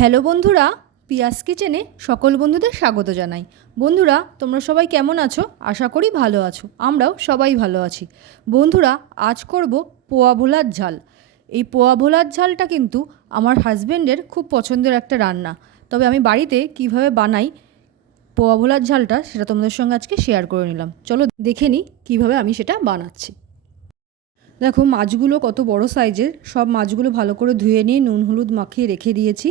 Hello বন্ধুরা, পিয়াস কিচেনে সকল বন্ধুদের স্বাগত জানাই। বন্ধুরা, তোমরা সবাই কেমন আছো? আশা করি ভালো আছো। আমরাও সবাই ভালো আছি। বন্ধুরা, আজ করব পোয়া ভোলার ঝাল। এই পোয়া ভোলার ঝালটা কিন্তু আমার হাজব্যান্ডের খুব পছন্দের একটা রান্না। তবে আমি বাড়িতে কিভাবে বানাই পোয়া ভোলার ঝালটা সেটা তোমাদের সঙ্গে আজকে শেয়ার করে নিলাম। চলো দেখে নিই কীভাবে আমি সেটা বানাচ্ছি। দেখো মাছগুলো কত বড় সাইজের। সব মাছগুলো ভালো করে ধুয়ে নিয়ে নুন হলুদ মাখিয়ে রেখে দিয়েছি।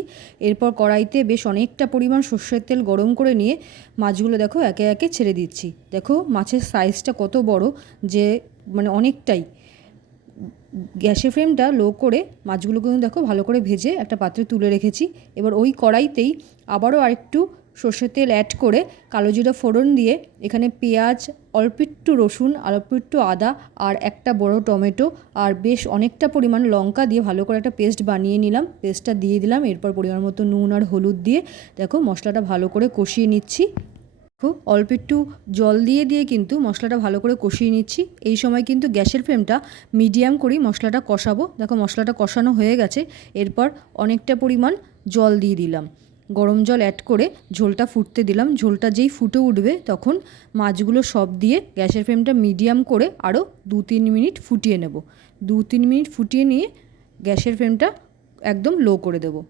এরপর কড়াইতে বেশ অনেকটা পরিমাণ সর্ষের তেল গরম করে নিয়ে মাছগুলো দেখো একে একে ছেড়ে দিচ্ছি। দেখো মাছের সাইজটা কত বড়, যে অনেকটাই। গ্যাসের ফ্লেমটা লো করে মাছগুলো কিন্তু দেখো ভালো করে ভেজে একটা পাত্রে তুলে রেখেছি। এবার ওই কড়াইতেই আবারও আরেকটু সর্ষের তেল অ্যাড করে কালো জিরা ফোড়ন দিয়ে এখানে পেঁয়াজ, অল্প একটু রসুন, অল্প একটু আদা আর একটা বড় টমেটো আর বেশ অনেকটা পরিমাণ লঙ্কা দিয়ে ভালো করে একটা পেস্ট বানিয়ে নিলাম। পেস্টটা দিয়ে দিলাম। এরপর পরিমাণ মতো নুন আর হলুদ দিয়ে দেখো মশলাটা ভালো করে কষিয়ে নিচ্ছি। দেখো অল্প একটু জল দিয়ে দিয়ে কিন্তু মশলাটা ভালো করে কষিয়ে নিচ্ছি। এই সময় কিন্তু গ্যাসের ফ্লেমটা মিডিয়াম করেই মশলাটা কষাবো। দেখো মশলাটা কষানো হয়ে গেছে। এরপর অনেকটা পরিমাণ জল দিয়ে দিলাম। গরম জল অ্যাড করে ঝোলটা ফুটতে দিলাম। ঝোলটা যেই ফুটে উঠবে তখন মাছগুলো সব দিয়ে গ্যাসের ফ্লেমটা মিডিয়াম করে আরও 2-3 মিনিট ফুটিয়ে নেব। 2-3 মিনিট ফুটিয়ে নিয়ে গ্যাসের ফ্লেমটা একদম লো করে দেবো।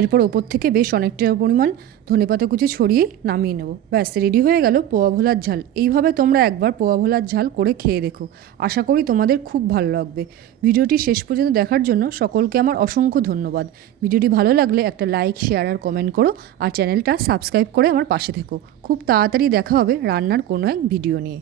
এরপর ওপর থেকে বেশ অনেকটা পরিমাণ ধনেপাতা কুচি ছড়িয়ে নামিয়ে নেব। ব্যাস রেডি হয়ে গেল পোয়া ভোলার ঝাল। এইভাবে তোমরা একবার পোয়া ভোলার ঝাল করে খেয়ে দেখো। আশা করি তোমাদের খুব ভালো লাগবে। ভিডিওটি শেষ পর্যন্ত দেখার জন্য সকলকে আমার অসংখ্য ধন্যবাদ। ভিডিওটি ভালো লাগলে একটা লাইক, শেয়ার আর কমেন্ট করো। আর চ্যানেলটা সাবস্ক্রাইব করে আমার পাশে থেকো। খুব তাড়াতাড়ি দেখা হবে রান্নার কোনো এক ভিডিও নিয়ে।